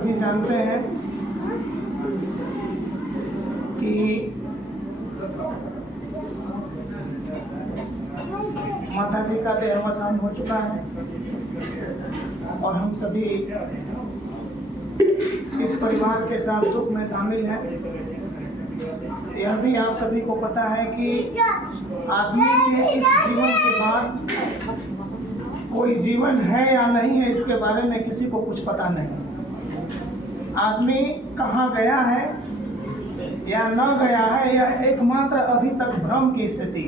सभी जानते हैं कि माता जी का देहावसान हो चुका है और हम सभी इस परिवार के साथ दुख में शामिल हैं। यह भी आप सभी को पता है कि आदमी के इस जीवन के बाद कोई जीवन है या नहीं है, इसके बारे में किसी को कुछ पता नहीं। आदमी कहाँ गया है या न गया है, यह एकमात्र अभी तक भ्रम की स्थिति।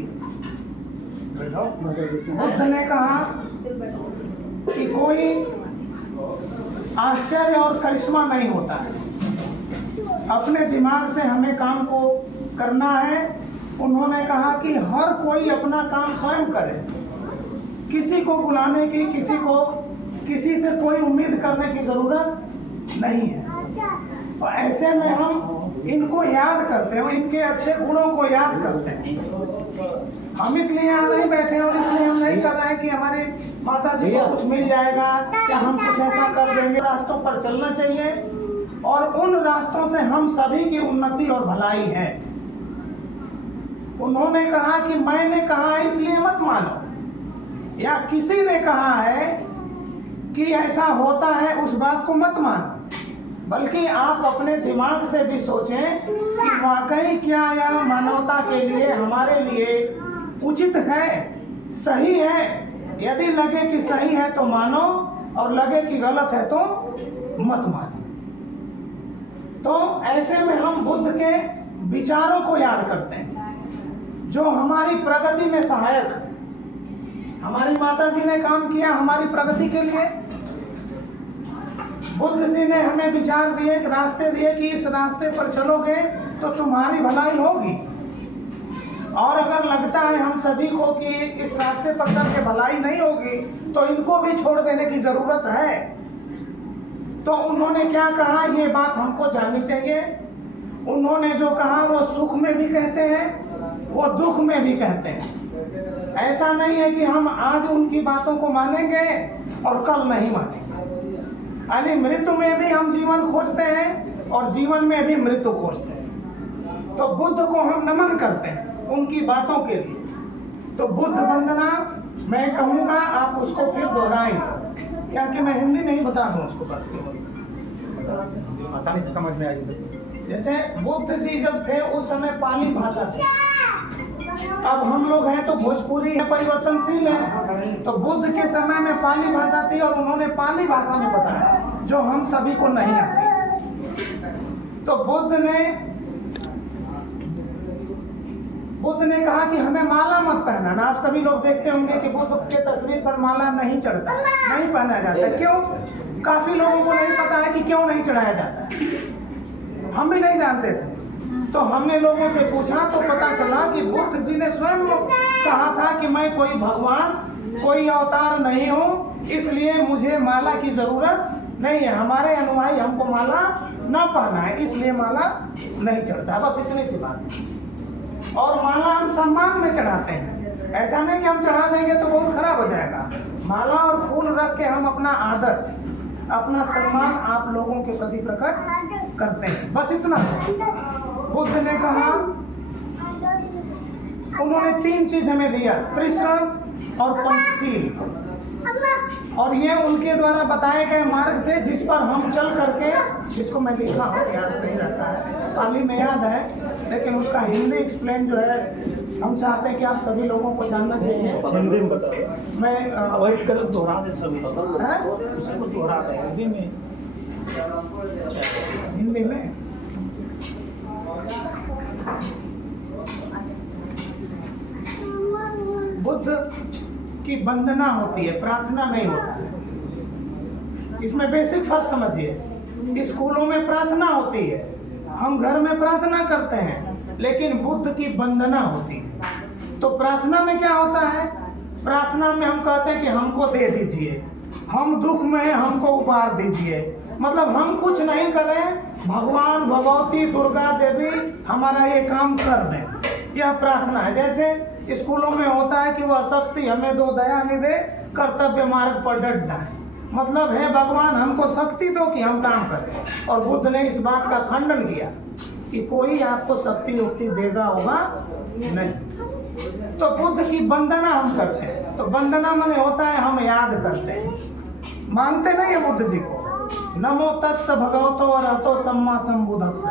बुद्ध ने कहा कि कोई आश्चर्य और करिश्मा नहीं होता है, अपने दिमाग से हमें काम को करना है। उन्होंने कहा कि हर कोई अपना काम स्वयं करे, किसी को बुलाने की, किसी से कोई उम्मीद करने की जरूरत नहीं है। और ऐसे में हम इनको याद करते हैं, इनके अच्छे गुणों को याद करते हैं। हम इसलिए यहाँ नहीं बैठे और इसलिए हम नहीं कर रहे हैं कि हमारे माता जी को कुछ मिल जाएगा या हम कुछ ऐसा कर देंगे। रास्तों पर चलना चाहिए और उन रास्तों से हम सभी की उन्नति और भलाई है। उन्होंने कहा कि मैंने कहा है इसलिए मत मानो, या किसी ने कहा है कि ऐसा होता है उस बात को मत मानो, बल्कि आप अपने दिमाग से भी सोचें कि वाकई क्या यह मानवता के लिए, हमारे लिए उचित है, सही है। यदि लगे कि सही है तो मानो और लगे कि गलत है तो मत मानो। तो ऐसे में हम बुद्ध के विचारों को याद करते हैं जो हमारी प्रगति में सहायक है। हमारी माता जी ने काम किया हमारी प्रगति के लिए। बुद्ध जी ने हमें विचार दिए, रास्ते दिए कि इस रास्ते पर चलोगे तो तुम्हारी भलाई होगी। और अगर लगता है हम सभी को कि इस रास्ते पर चल के भलाई नहीं होगी तो इनको भी छोड़ देने की जरूरत है। तो उन्होंने क्या कहा, ये बात हमको जाननी चाहिए। उन्होंने जो कहा वो सुख में भी कहते हैं, वो दुख में भी कहते हैं। ऐसा नहीं है कि हम आज उनकी बातों को मानेंगे और कल नहीं मानेंगे। यानी मृत्यु में भी हम जीवन खोजते हैं और जीवन में भी मृत्यु खोजते हैं। तो बुद्ध को हम नमन करते हैं उनकी बातों के लिए। तो बुद्ध वंदना मैं कहूँगा, आप उसको फिर दोहराएंगे या कि मैं हिंदी में ही बता दूं उसको, बस आसानी से समझ में आएगी। जैसे बुद्ध जी जब थे उस समय पाली भाषा थी, अब हम लोग हैं तो भोजपुरी है, परिवर्तनशील है। तो बुद्ध के समय में पाली भाषा थी और उन्होंने पाली भाषा में बताया जो हम सभी को नहीं आती। तो बुद्ध ने कहा कि हमें माला मत पहनाना। आप सभी लोग देखते होंगे कि बुद्ध के तस्वीर पर माला नहीं चढ़ता, नहीं पहना जाता। क्यों? काफी लोगों को नहीं पता है कि क्यों नहीं चढ़ाया जाता। हम भी नहीं जानते थे। तो हमने लोगों से पूछा तो पता चला कि बुद्ध जी ने स्वयं कहा था कि मैं कोई भगवान, कोई अवतार नहीं हूँ, इसलिए मुझे माला की जरूरत नहीं है। हमारे अनुयायी हमको माला न पहना है, इसलिए माला नहीं चढ़ता। बस इतनी सी बात। और माला हम सम्मान में चढ़ाते हैं, ऐसा नहीं कि हम चढ़ा देंगे तो बहुत खराब हो जाएगा। माला और फूल रख के हम अपना आदर, अपना सम्मान आप लोगों के प्रति प्रकट करते हैं। बस इतना। बुद्ध ने कहा, उन्होंने 3 चीज हमें दिया, त्रिशरण और पंचशील। और ये उनके द्वारा बताए गए मार्ग थे जिस पर हम चल करके, जिसको मैं लिखा हूँ, याद नहीं रहता है, पाली में याद है, लेकिन उसका हिंदी एक्सप्लेन जो है हम चाहते हैं कि आप सभी लोगों को जानना चाहिए। हिंदी में बताओ। मैं वही कल दोहरा दे सभी, उसको दोहरा दे हिंदी में। हिंदी में बुद्ध की वंदना होती है, प्रार्थना नहीं होता है। इसमें बेसिक फर्क समझिए। स्कूलों में प्रार्थना होती है, हम घर में प्रार्थना करते हैं, लेकिन बुद्ध की वंदना होती है। तो प्रार्थना में क्या होता है? प्रार्थना में हम कहते हैं कि हमको दे दीजिए, हम दुख में हैं, हमको उपहार दीजिए। मतलब हम कुछ नहीं करें, भगवान, भगवती, दुर्गा देवी हमारा ये काम कर दें, यह प्रार्थना है। जैसे स्कूलों में होता है कि वह शक्ति हमें दो, दया निधे, कर्तव्य मार्ग पर डट जाए। मतलब है भगवान हमको शक्ति दो कि हम काम करें। और बुद्ध ने इस बात का खंडन किया कि कोई आपको शक्ति उक्ति देगा होगा नहीं। तो बुद्ध की वंदना हम करते हैं, तो वंदना माने होता है हम याद करते हैं, मानते नहीं है बुद्ध जी को। नमो तस्स भगवतो अरहतो सम्मा सम्बुद्धस्स,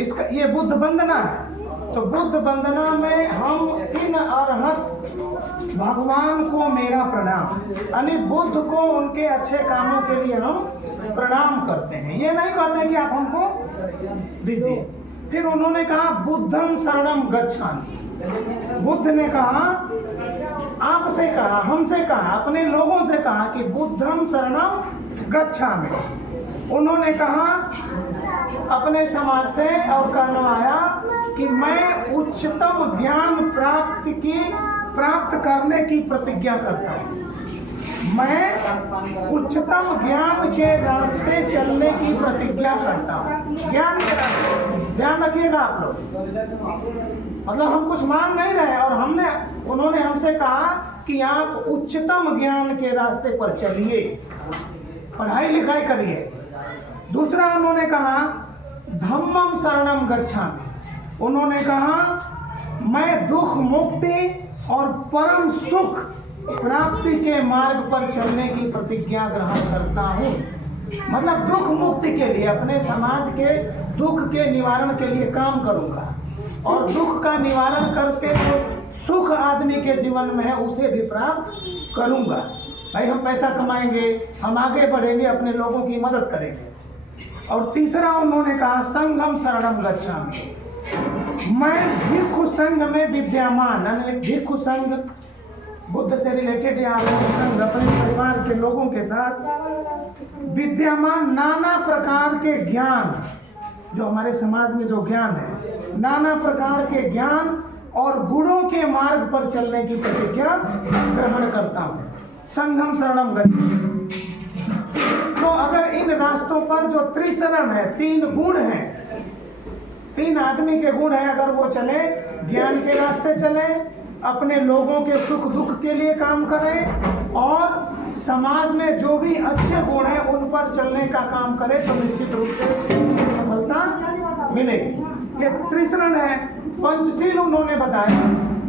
इसका ये बुद्ध वंदना है। तो बुद्ध वंदना में हम इन अरहत भगवान को मेरा प्रणाम, यानी बुद्ध को उनके अच्छे कामों के लिए हम प्रणाम करते हैं। ये नहीं कहते कि आप हमको दीजिए। फिर उन्होंने कहा बुद्धम शरणम गच्छामि। बुद्ध ने कहा, आपसे कहा, हमसे कहा, अपने लोगों से कहा कि बुद्धम शरणम गच्छामि। उन्होंने कहा अपने समाज से और कहना आया कि मैं उच्चतम ज्ञान प्राप्त करने की प्रतिज्ञा करता हूँ। मैं उच्चतम ज्ञान के रास्ते चलने की प्रतिज्ञा करता हूँ। ज्ञान के रास्ते, ध्यान रखिएगा आप लोग, मतलब हम कुछ मान नहीं रहे। और उन्होंने हमसे कहा कि आप उच्चतम ज्ञान के रास्ते पर चलिए, पढ़ाई लिखाई करिए। दूसरा उन्होंने कहा धम्मम शरणम गच्छामि। उन्होंने कहा मैं दुख मुक्ति और परम सुख प्राप्ति के मार्ग पर चलने की प्रतिज्ञा ग्रहण करता हूँ। मतलब दुख मुक्ति के लिए, अपने समाज के दुख के निवारण के लिए काम करूँगा, और दुख का निवारण करके जो सुख आदमी के जीवन में है उसे भी प्राप्त करूँगा। भाई हम पैसा कमाएंगे, हम आगे बढ़ेंगे, अपने लोगों की मदद करेंगे। और तीसरा उन्होंने कहा संघम शरणम गच्छामि। मैं भिक्षु संघ में विद्यमान, यानी भिक्षु संघ बुद्ध से रिलेटेड या संघ अपने परिवार के लोगों के साथ विद्यमान नाना प्रकार के ज्ञान, जो हमारे समाज में जो ज्ञान है, नाना प्रकार के ज्ञान और गुणों के मार्ग पर चलने की प्रतिज्ञा ग्रहण करता हूँ। संघम शरणम गच्छामि। तो अगर इन रास्तों पर जो त्रिशरण है, 3 गुण हैं, 3 आदमी के गुण हैं, अगर वो चले, ज्ञान के रास्ते चले, अपने लोगों के सुख दुख के लिए काम करें, और समाज में जो भी अच्छे गुण हैं उन पर चलने का काम करें, तो निश्चित रूप से सफलता मिलेगी। ये त्रिशरण है। पंचशील उन्होंने बताया,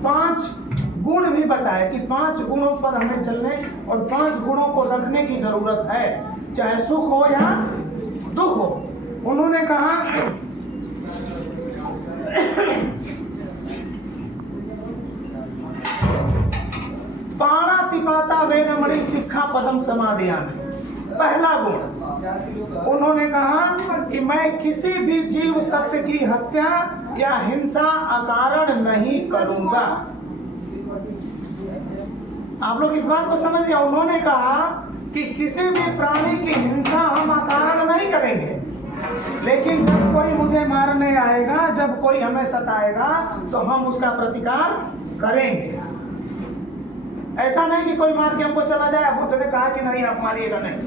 5 गुण भी बताए कि 5 गुणों पर हमें चलने और 5 गुणों को रखने की जरूरत है, चाहे सुख हो या दुख हो। उन्होंने कहा पाणातिपाता वेरमणि शिक्षा पदम समादियामि। पहला गुण उन्होंने कहा कि मैं किसी भी जीव सत्य की हत्या या हिंसा अकारण नहीं करूंगा। आप लोग इस बात को समझिए। उन्होंने कहा कि किसी भी प्राणी की हिंसा हम अकारण नहीं करेंगे, लेकिन जब कोई मुझे मारने आएगा, जब कोई हमें सताएगा, तो हम उसका प्रतिकार करेंगे। ऐसा नहीं कि कोई मार के हमको चला जाए। बुद्ध ने कहा कि नहीं आप मारिएगा नहीं,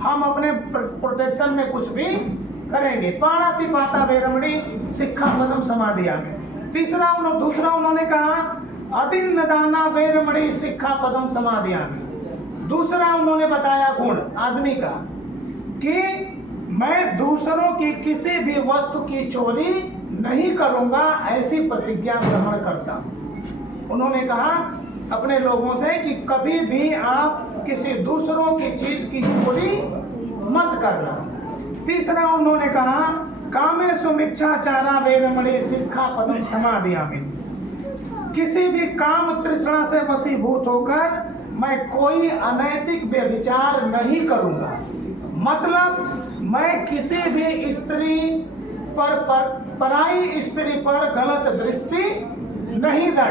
हम अपने प्रोटेक्शन में कुछ भी करेंगे। पाणातिपाता वेरमणि शिक्षा पदम समादियामि। दूसरा उन्होंने कहा अदिन्न दाना वेरमणि शिक्षा पदम समादियामि। दूसरा उन्होंने बताया गुण आदमी का कि मैं दूसरों की किसी भी वस्तु की चोरी नहीं करूंगा, ऐसी प्रतिज्ञा ग्रहण करता हूं। उन्होंने कहा अपने लोगों से कि कभी भी आप किसी दूसरों की चीज की चोरी मत करना। तीसरा उन्होंने कहा कामेषु मिच्छाचारा वेरमणि शिक्षा पदम समादियामि। किसी भी काम तृष्णा से वशीभूत होकर मैं कोई अनैतिक व्यभिचार नहीं करूंगा। मतलब मैं किसी भी स्त्री पर पराई स्त्री पर गलत दृष्टि नहीं